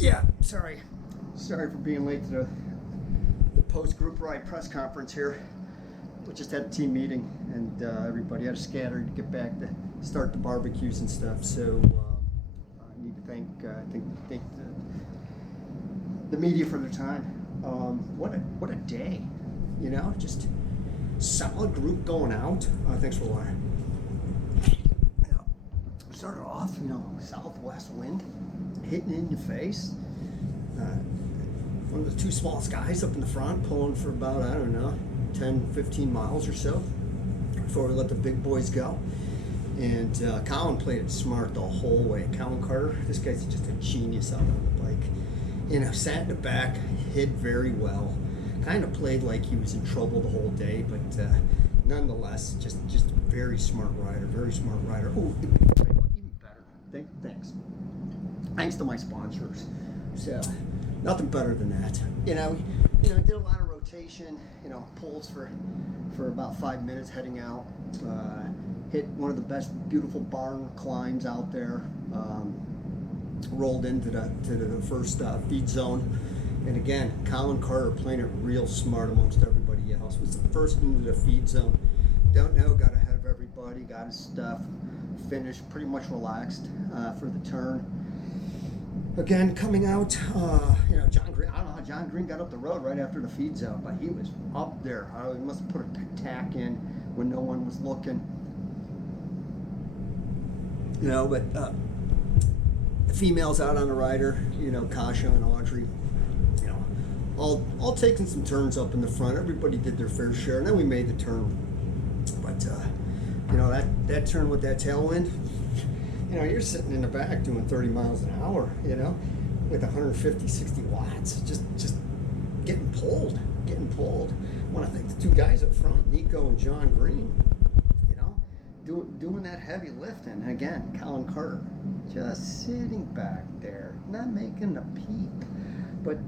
Yeah, sorry for being late to the post-group ride press conference here. We just had a team meeting, and everybody had to scatter to get back to start the barbecues and stuff. So I need to thank the media for their time. What a day, you know, just solid group going out. Thanks for water. Started off, southwest wind hitting in your face. One of the two smallest guys up in the front pulling for about, 10, 15 miles or so before we let the big boys go. And Colin played it smart the whole way. Colin Carter, this guy's just a genius out on the bike. Sat in the back, hid very well. Kind of played like he was in trouble the whole day, but nonetheless, just a very smart rider, Oh, even better. Thanks to my sponsors. So nothing better than that. Did a lot of rotation. Pulls for about 5 minutes heading out. Hit one of the best beautiful barn climbs out there. Rolled into the first feed zone. And again, Colin Carter playing it real smart amongst everybody else. Was the first into the feed zone. Don't know, got ahead of everybody, got his stuff, finished pretty much relaxed for the turn. Again, coming out, John Green, I don't know how John Green got up the road right after the feed zone, but he was up there. He must have put a tack in when no one was looking. But the females out on the rider, Kasha and Audrey, all taking some turns up in the front. Everybody did their fair share, and then we made the turn. But that turn with that tailwind, you're sitting in the back doing 30 miles an hour, with 150, 60 watts, just getting pulled. I want to thank the two guys up front, Nico and John Green, doing that heavy lifting. Again, Colin Carter just sitting back there, not making a peep. But,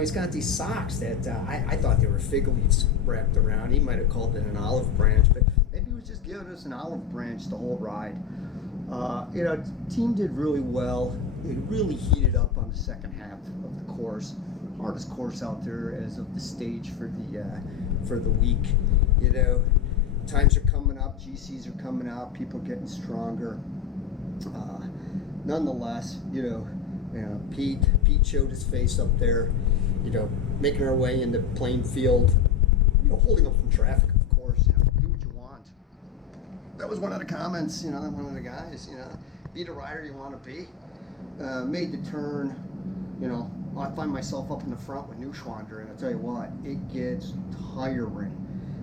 he's got these socks that I thought they were fig leaves wrapped around. He might have called it an olive branch, but maybe he was just giving us an olive branch the whole ride. Team did really well. It really heated up on the second half of the course. Hardest course out there as of the stage for the week. Times are coming up, GCs are coming out, people are getting stronger. Nonetheless, Pete showed his face up there, making our way into Plainfield, holding up from traffic, of course, do what you want. That was one of the comments, one of the guys, be the rider you want to be. Made the turn, I find myself up in the front with Neuschwander, and I'll tell you what, it gets tiring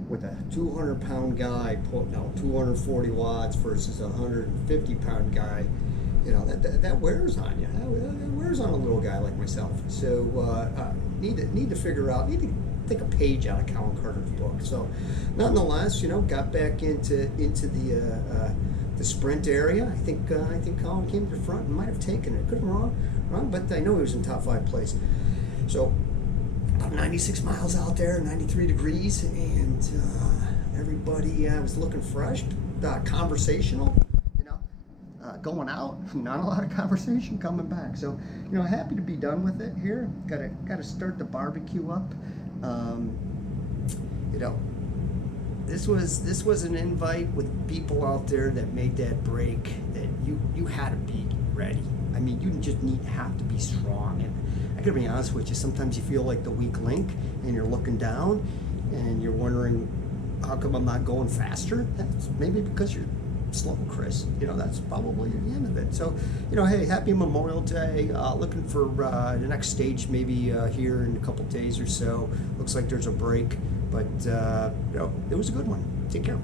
with a 200-pound guy putting out 240 watts versus a 150-pound guy. That wears on you. It wears on a little guy like myself. So need to figure out, need to take a page out of Colin Carter's book. So nonetheless, got back into the sprint area. I think Colin came to the front and might have taken it. Could be wrong, but I know he was in top 5 place. So about 96 miles out there, 93 degrees, and everybody was looking fresh, conversational. Going out, not a lot of conversation coming back. So, happy to be done with it here. Got to start the barbecue up. This was an invite with people out there that made that break that you had to be ready. I mean, you just have to be strong. And I gotta be honest with you, sometimes you feel like the weak link and you're looking down and you're wondering, how come I'm not going faster? That's maybe because you're slow, Chris. That's probably the end of it. So, hey, happy Memorial Day. Looking for the next stage maybe here in a couple days or so. Looks like there's a break, but it was a good one. Take care.